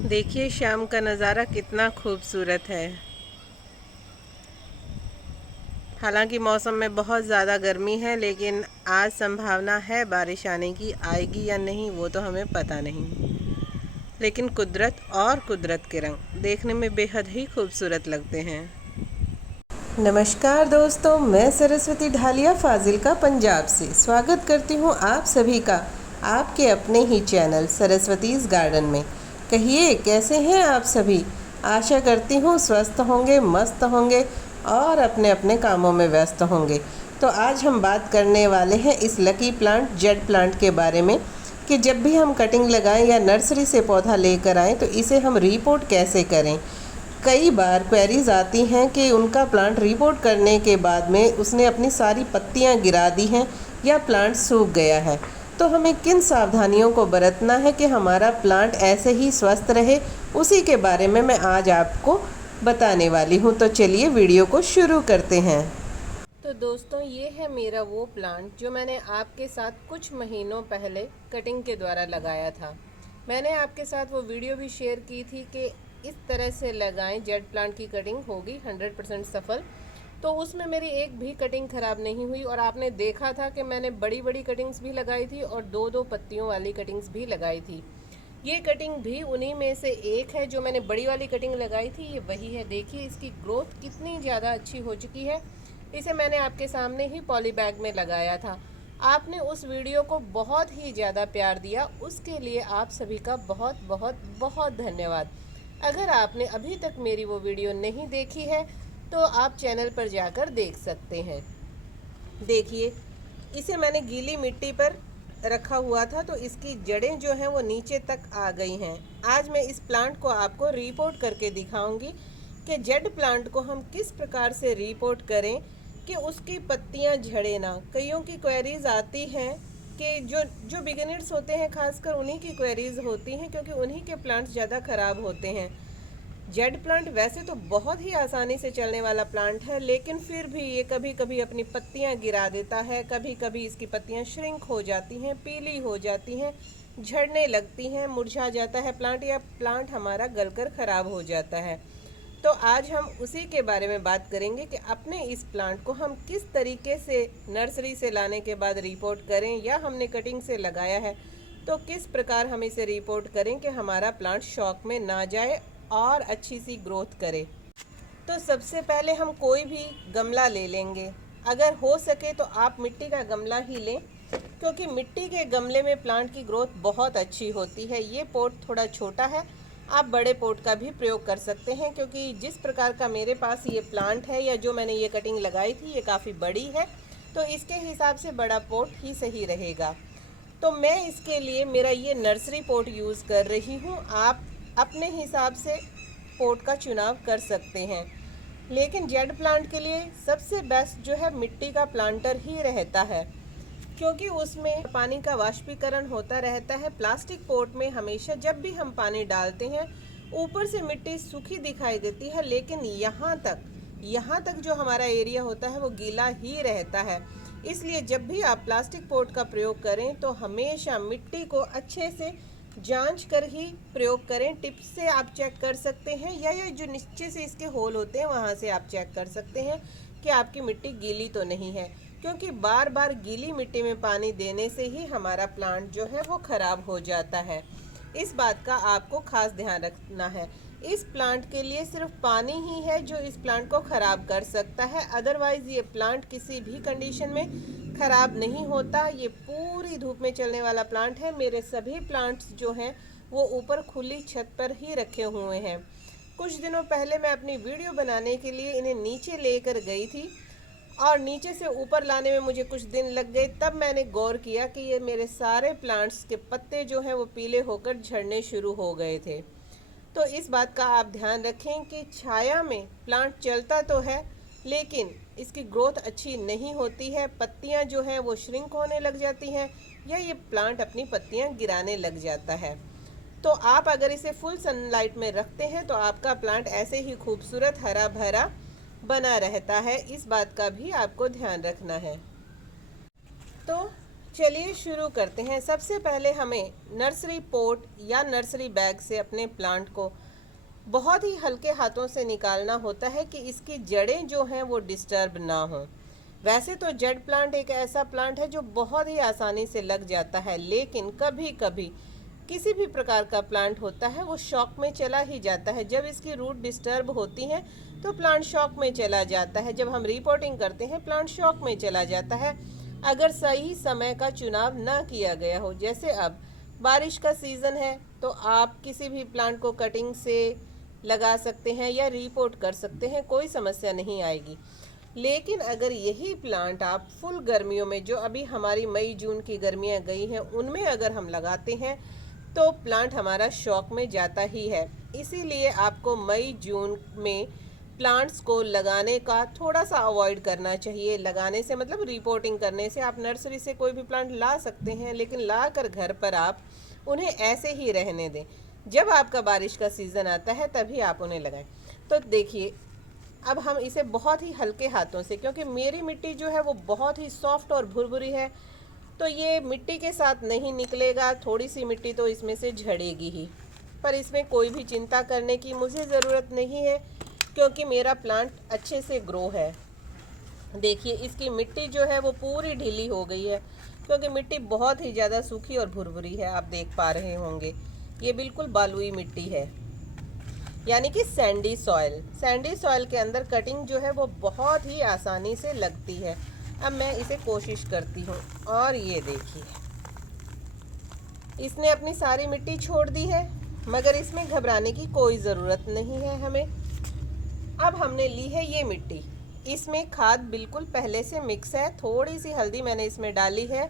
देखिए शाम का नज़ारा कितना खूबसूरत है। हालांकि मौसम में बहुत ज़्यादा गर्मी है, लेकिन आज संभावना है बारिश आने की। आएगी या नहीं वो तो हमें पता नहीं, लेकिन कुदरत के रंग देखने में बेहद ही खूबसूरत लगते हैं। नमस्कार दोस्तों, मैं सरस्वती ढालिया फाजिल्का पंजाब से स्वागत करती हूँ आप सभी का आपके अपने ही चैनल सरस्वतीज़ गार्डन में। कहिए कैसे हैं आप सभी। आशा करती हूँ स्वस्थ होंगे, मस्त होंगे और अपने अपने कामों में व्यस्त होंगे। तो आज हम बात करने वाले हैं इस लकी प्लांट जेड प्लांट के बारे में कि जब भी हम कटिंग लगाएं या नर्सरी से पौधा लेकर आएँ तो इसे हम रिपोर्ट कैसे करें। कई बार क्वेरीज आती हैं कि उनका प्लांट रिपोर्ट करने के बाद में उसने अपनी सारी पत्तियां गिरा दी हैं या प्लांट सूख गया है। तो हमें किन सावधानियों को बरतना है कि हमारा प्लांट ऐसे ही स्वस्थ रहे, उसी के बारे में मैं आज आपको बताने वाली हूं। तो चलिए वीडियो को शुरू करते हैं। तो दोस्तों, ये है मेरा वो प्लांट जो मैंने आपके साथ कुछ महीनों पहले कटिंग के द्वारा लगाया था। मैंने आपके साथ वो वीडियो भी शेयर की थी कि इस तरह से लगाएं, जेड प्लांट की कटिंग होगी 100% सफल। तो उसमें मेरी एक भी कटिंग ख़राब नहीं हुई और आपने देखा था कि मैंने बड़ी बड़ी कटिंग्स भी लगाई थी और दो दो पत्तियों वाली कटिंग्स भी लगाई थी। ये कटिंग भी उन्हीं में से एक है जो मैंने बड़ी वाली कटिंग लगाई थी। ये वही है। देखिए इसकी ग्रोथ कितनी ज़्यादा अच्छी हो चुकी है। इसे मैंने आपके सामने ही पॉली बैग में लगाया था। आपने उस वीडियो को बहुत ही ज़्यादा प्यार दिया, उसके लिए आप सभी का बहुत बहुत बहुत धन्यवाद। अगर आपने अभी तक मेरी वो वीडियो नहीं देखी है तो आप चैनल पर जाकर देख सकते हैं। देखिए, इसे मैंने गीली मिट्टी पर रखा हुआ था तो इसकी जड़ें जो हैं वो नीचे तक आ गई हैं। आज मैं इस प्लांट को आपको रिपोर्ट करके दिखाऊंगी कि जेड प्लांट को हम किस प्रकार से रिपोर्ट करें कि उसकी पत्तियां झड़े ना। कईयों की क्वेरीज आती हैं कि जो जो बिगिनर्स होते हैं, खासकर उन्हीं की क्वेरीज होती हैं, क्योंकि उन्हीं के प्लांट्स ज़्यादा ख़राब होते हैं। जेड प्लांट वैसे तो बहुत ही आसानी से चलने वाला प्लांट है, लेकिन फिर भी ये कभी कभी अपनी पत्तियां गिरा देता है। कभी कभी इसकी पत्तियां श्रिंक हो जाती हैं, पीली हो जाती हैं, झड़ने लगती हैं, मुरझा जाता है प्लांट या प्लांट हमारा गलकर ख़राब हो जाता है। तो आज हम उसी के बारे में बात करेंगे कि अपने इस प्लांट को हम किस तरीके से नर्सरी से लाने के बाद रिपोर्ट करें, या हमने कटिंग से लगाया है तो किस प्रकार हम इसे रिपोर्ट करें कि हमारा प्लांट शॉक में ना जाए और अच्छी सी ग्रोथ करे। तो सबसे पहले हम कोई भी गमला ले लेंगे। अगर हो सके तो आप मिट्टी का गमला ही लें, क्योंकि मिट्टी के गमले में प्लांट की ग्रोथ बहुत अच्छी होती है। ये पॉट थोड़ा छोटा है, आप बड़े पॉट का भी प्रयोग कर सकते हैं, क्योंकि जिस प्रकार का मेरे पास ये प्लांट है या जो मैंने ये कटिंग लगाई थी ये काफ़ी बड़ी है, तो इसके हिसाब से बड़ा पॉट ही सही रहेगा। तो मैं इसके लिए मेरा ये नर्सरी पॉट यूज़ कर रही हूँ। आप अपने हिसाब से पॉट का चुनाव कर सकते हैं, लेकिन जेड प्लांट के लिए सबसे बेस्ट जो है मिट्टी का प्लांटर ही रहता है, क्योंकि उसमें पानी का वाष्पीकरण होता रहता है। प्लास्टिक पॉट में हमेशा जब भी हम पानी डालते हैं ऊपर से मिट्टी सूखी दिखाई देती है, लेकिन यहाँ तक जो हमारा एरिया होता है वो गीला ही रहता है। इसलिए जब भी आप प्लास्टिक पॉट का प्रयोग करें तो हमेशा मिट्टी को अच्छे से जांच कर ही प्रयोग करें। टिप से आप चेक कर सकते हैं, या जो नीचे से इसके होल होते हैं वहाँ से आप चेक कर सकते हैं कि आपकी मिट्टी गीली तो नहीं है, क्योंकि बार बार गीली मिट्टी में पानी देने से ही हमारा प्लांट जो है वो ख़राब हो जाता है। इस बात का आपको खास ध्यान रखना है। इस प्लांट के लिए सिर्फ पानी ही है जो इस प्लांट को ख़राब कर सकता है, अदरवाइज़ ये प्लांट किसी भी कंडीशन में ख़राब नहीं होता। ये पूरी धूप में चलने वाला प्लांट है। मेरे सभी प्लांट्स जो हैं वो ऊपर खुली छत पर ही रखे हुए हैं। कुछ दिनों पहले मैं अपनी वीडियो बनाने के लिए इन्हें नीचे लेकर गई थी और नीचे से ऊपर लाने में मुझे कुछ दिन लग गए। तब मैंने गौर किया कि ये मेरे सारे प्लांट्स के पत्ते जो हैं वो पीले होकर झड़ने शुरू हो गए थे। तो इस बात का आप ध्यान रखें कि छाया में प्लांट चलता तो है, लेकिन इसकी ग्रोथ अच्छी नहीं होती है। पत्तियां जो हैं वो श्रिंक होने लग जाती हैं, या ये प्लांट अपनी पत्तियां गिराने लग जाता है। तो आप अगर इसे फुल सनलाइट में रखते हैं तो आपका प्लांट ऐसे ही खूबसूरत हरा भरा बना रहता है। इस बात का भी आपको ध्यान रखना है। तो चलिए शुरू करते हैं। सबसे पहले हमें नर्सरी पॉट या नर्सरी बैग से अपने प्लांट को बहुत ही हल्के हाथों से निकालना होता है कि इसकी जड़ें जो हैं वो डिस्टर्ब ना हो। वैसे तो जेड प्लांट एक ऐसा प्लांट है जो बहुत ही आसानी से लग जाता है, लेकिन कभी कभी किसी भी प्रकार का प्लांट होता है वो शॉक में चला ही जाता है। जब इसकी रूट डिस्टर्ब होती है तो प्लांट शॉक में चला जाता है। जब हम रिपोर्टिंग करते हैं प्लांट शॉक में चला जाता है अगर सही समय का चुनाव ना किया गया हो। जैसे अब बारिश का सीज़न है तो आप किसी भी प्लांट को कटिंग से लगा सकते हैं या रिपोर्ट कर सकते हैं, कोई समस्या नहीं आएगी। लेकिन अगर यही प्लांट आप फुल गर्मियों में, जो अभी हमारी मई जून की गर्मियां गई हैं, उनमें अगर हम लगाते हैं तो प्लांट हमारा शॉक में जाता ही है। इसीलिए आपको मई जून में प्लांट्स को लगाने का थोड़ा सा अवॉइड करना चाहिए। लगाने से मतलब रिपोर्टिंग करने से। आप नर्सरी से कोई भी प्लांट ला सकते हैं, लेकिन ला कर घर पर आप उन्हें ऐसे ही रहने दें। जब आपका बारिश का सीज़न आता है तभी आप उन्हें लगाएं। तो देखिए अब हम इसे बहुत ही हल्के हाथों से, क्योंकि मेरी मिट्टी जो है वो बहुत ही सॉफ्ट और भुरभुरी है, तो ये मिट्टी के साथ नहीं निकलेगा। थोड़ी सी मिट्टी तो इसमें से झड़ेगी ही, पर इसमें कोई भी चिंता करने की मुझे ज़रूरत नहीं है, क्योंकि मेरा प्लांट अच्छे से ग्रो है। देखिए इसकी मिट्टी जो है वो पूरी ढीली हो गई है, क्योंकि मिट्टी बहुत ही ज़्यादा सूखी और भुरभुरी है। आप देख पा रहे होंगे ये बिल्कुल बालुई मिट्टी है, यानी कि सैंडी सॉइल। सैंडी सॉइल के अंदर कटिंग जो है वो बहुत ही आसानी से लगती है। अब मैं इसे कोशिश करती हूँ और ये देखिए इसने अपनी सारी मिट्टी छोड़ दी है, मगर इसमें घबराने की कोई ज़रूरत नहीं है हमें। अब हमने ली है ये मिट्टी, इसमें खाद बिल्कुल पहले से मिक्स है। थोड़ी सी हल्दी मैंने इसमें डाली है।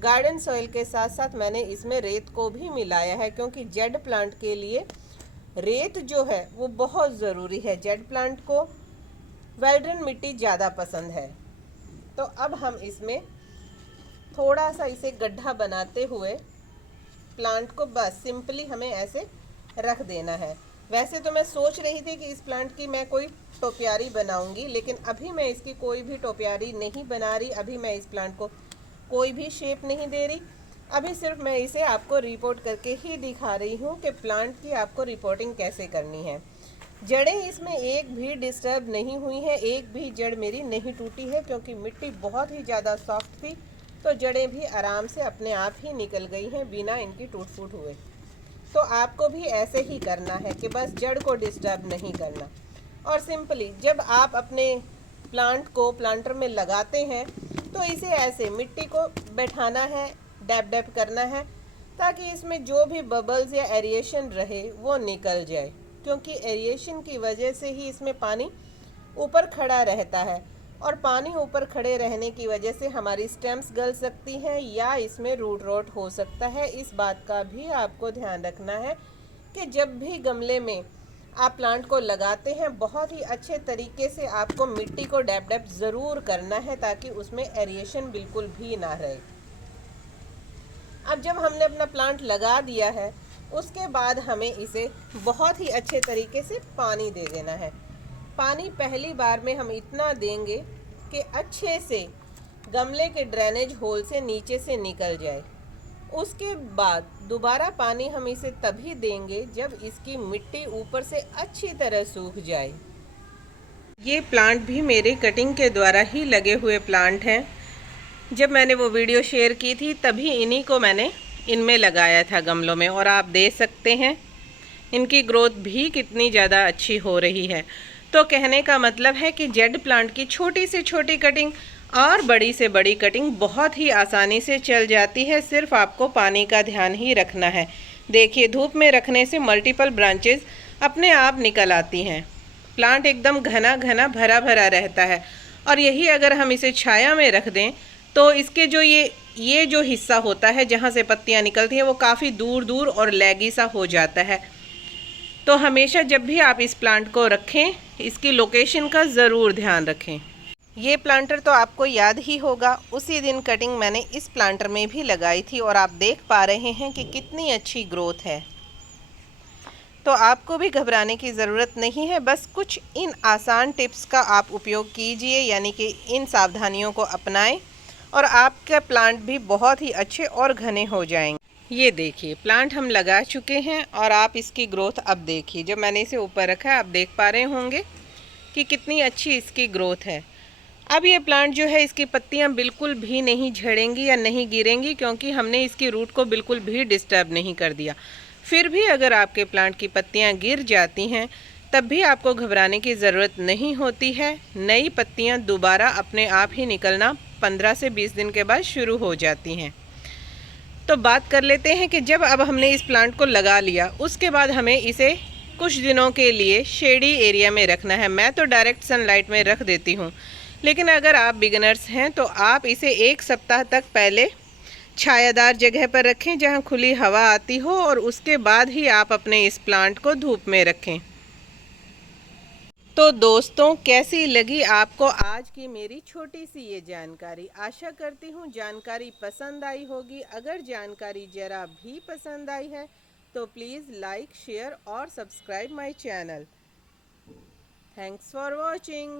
गार्डन सॉइल के साथ साथ मैंने इसमें रेत को भी मिलाया है, क्योंकि जेड प्लांट के लिए रेत जो है वो बहुत ज़रूरी है। जेड प्लांट को वेल्ड्रन मिट्टी ज़्यादा पसंद है। तो अब हम इसमें थोड़ा सा इसे गड्ढा बनाते हुए प्लांट को बस सिंपली हमें ऐसे रख देना है। वैसे तो मैं सोच रही थी कि इस प्लांट की मैं कोई टोपियारी बनाऊंगी, लेकिन अभी मैं इसकी कोई भी टोपियारी नहीं बना रही। अभी मैं इस प्लांट को कोई भी शेप नहीं दे रही। अभी सिर्फ मैं इसे आपको रिपोर्ट करके ही दिखा रही हूँ कि प्लांट की आपको रिपोर्टिंग कैसे करनी है। जड़ें इसमें एक भी डिस्टर्ब नहीं हुई है, एक भी जड़ मेरी नहीं टूटी है, क्योंकि मिट्टी बहुत ही ज़्यादा सॉफ्ट थी, तो जड़ें भी आराम से अपने आप ही निकल गई हैं बिना इनकी टूट फूट हुए। तो आपको भी ऐसे ही करना है कि बस जड़ को डिस्टर्ब नहीं करना। और सिंपली जब आप अपने प्लांट को प्लांटर में लगाते हैं तो इसे ऐसे मिट्टी को बैठाना है, डैप डैप करना है, ताकि इसमें जो भी बबल्स या एरिएशन रहे वो निकल जाए, क्योंकि एरिएशन की वजह से ही इसमें पानी ऊपर खड़ा रहता है, और पानी ऊपर खड़े रहने की वजह से हमारी स्टेम्स गल सकती हैं या इसमें रूट रॉट हो सकता है। इस बात का भी आपको ध्यान रखना है कि जब भी गमले में आप प्लांट को लगाते हैं बहुत ही अच्छे तरीके से आपको मिट्टी को डैप डैप ज़रूर करना है, ताकि उसमें एरिएशन बिल्कुल भी ना रहे। अब जब हमने अपना प्लांट लगा दिया है उसके बाद हमें इसे बहुत ही अच्छे तरीके से पानी दे देना है। पानी पहली बार में हम इतना देंगे कि अच्छे से गमले के ड्रेनेज होल से नीचे से निकल जाए। उसके बाद दोबारा पानी हम इसे तभी देंगे जब इसकी मिट्टी ऊपर से अच्छी तरह सूख जाए। ये प्लांट भी मेरे कटिंग के द्वारा ही लगे हुए प्लांट हैं। जब मैंने वो वीडियो शेयर की थी तभी इन्हीं को मैंने इनमें लगाया था गमलों में, और आप देख सकते हैं इनकी ग्रोथ भी कितनी ज़्यादा अच्छी हो रही है। तो कहने का मतलब है कि जेड प्लांट की छोटी से छोटी कटिंग और बड़ी से बड़ी कटिंग बहुत ही आसानी से चल जाती है। सिर्फ आपको पानी का ध्यान ही रखना है। देखिए धूप में रखने से मल्टीपल ब्रांचेस अपने आप निकल आती हैं। प्लांट एकदम घना घना भरा भरा रहता है, और यही अगर हम इसे छाया में रख दें तो इसके जो ये जो हिस्सा होता है जहाँ से पत्तियाँ निकलती हैं वो काफ़ी दूर दूर और लैगी सा हो जाता है। तो हमेशा जब भी आप इस प्लांट को रखें इसकी लोकेशन का ज़रूर ध्यान रखें। ये प्लांटर तो आपको याद ही होगा, उसी दिन कटिंग मैंने इस प्लांटर में भी लगाई थी, और आप देख पा रहे हैं कि कितनी अच्छी ग्रोथ है। तो आपको भी घबराने की ज़रूरत नहीं है। बस कुछ इन आसान टिप्स का आप उपयोग कीजिए, यानी कि इन सावधानियों को अपनाएं और आपके प्लांट भी बहुत ही अच्छे और घने हो जाएंगे। ये देखिए प्लांट हम लगा चुके हैं और आप इसकी ग्रोथ अब देखिए। जब मैंने इसे ऊपर रखा है आप देख पा रहे होंगे कि कितनी अच्छी इसकी ग्रोथ है। अब ये प्लांट जो है इसकी पत्तियां बिल्कुल भी नहीं झड़ेंगी या नहीं गिरेंगी, क्योंकि हमने इसकी रूट को बिल्कुल भी डिस्टर्ब नहीं कर दिया। फिर भी अगर आपके प्लांट की पत्तियां गिर जाती हैं तब भी आपको घबराने की ज़रूरत नहीं होती है। नई पत्तियां दोबारा अपने आप ही निकलना 15 से 20 दिन के बाद शुरू हो जाती हैं। तो बात कर लेते हैं कि जब अब हमने इस प्लांट को लगा लिया उसके बाद हमें इसे कुछ दिनों के लिए शेडी एरिया में रखना है। मैं तो डायरेक्ट सनलाइट में रख देती हूँ, लेकिन अगर आप बिगिनर्स हैं तो आप इसे 1 सप्ताह तक पहले छायादार जगह पर रखें जहाँ खुली हवा आती हो, और उसके बाद ही आप अपने इस प्लांट को धूप में रखें। तो दोस्तों, कैसी लगी आपको आज की मेरी छोटी सी ये जानकारी? आशा करती हूँ जानकारी पसंद आई होगी। अगर जानकारी ज़रा भी पसंद आई है तो प्लीज़ लाइक, शेयर और subscribe my channel. Thanks for watching.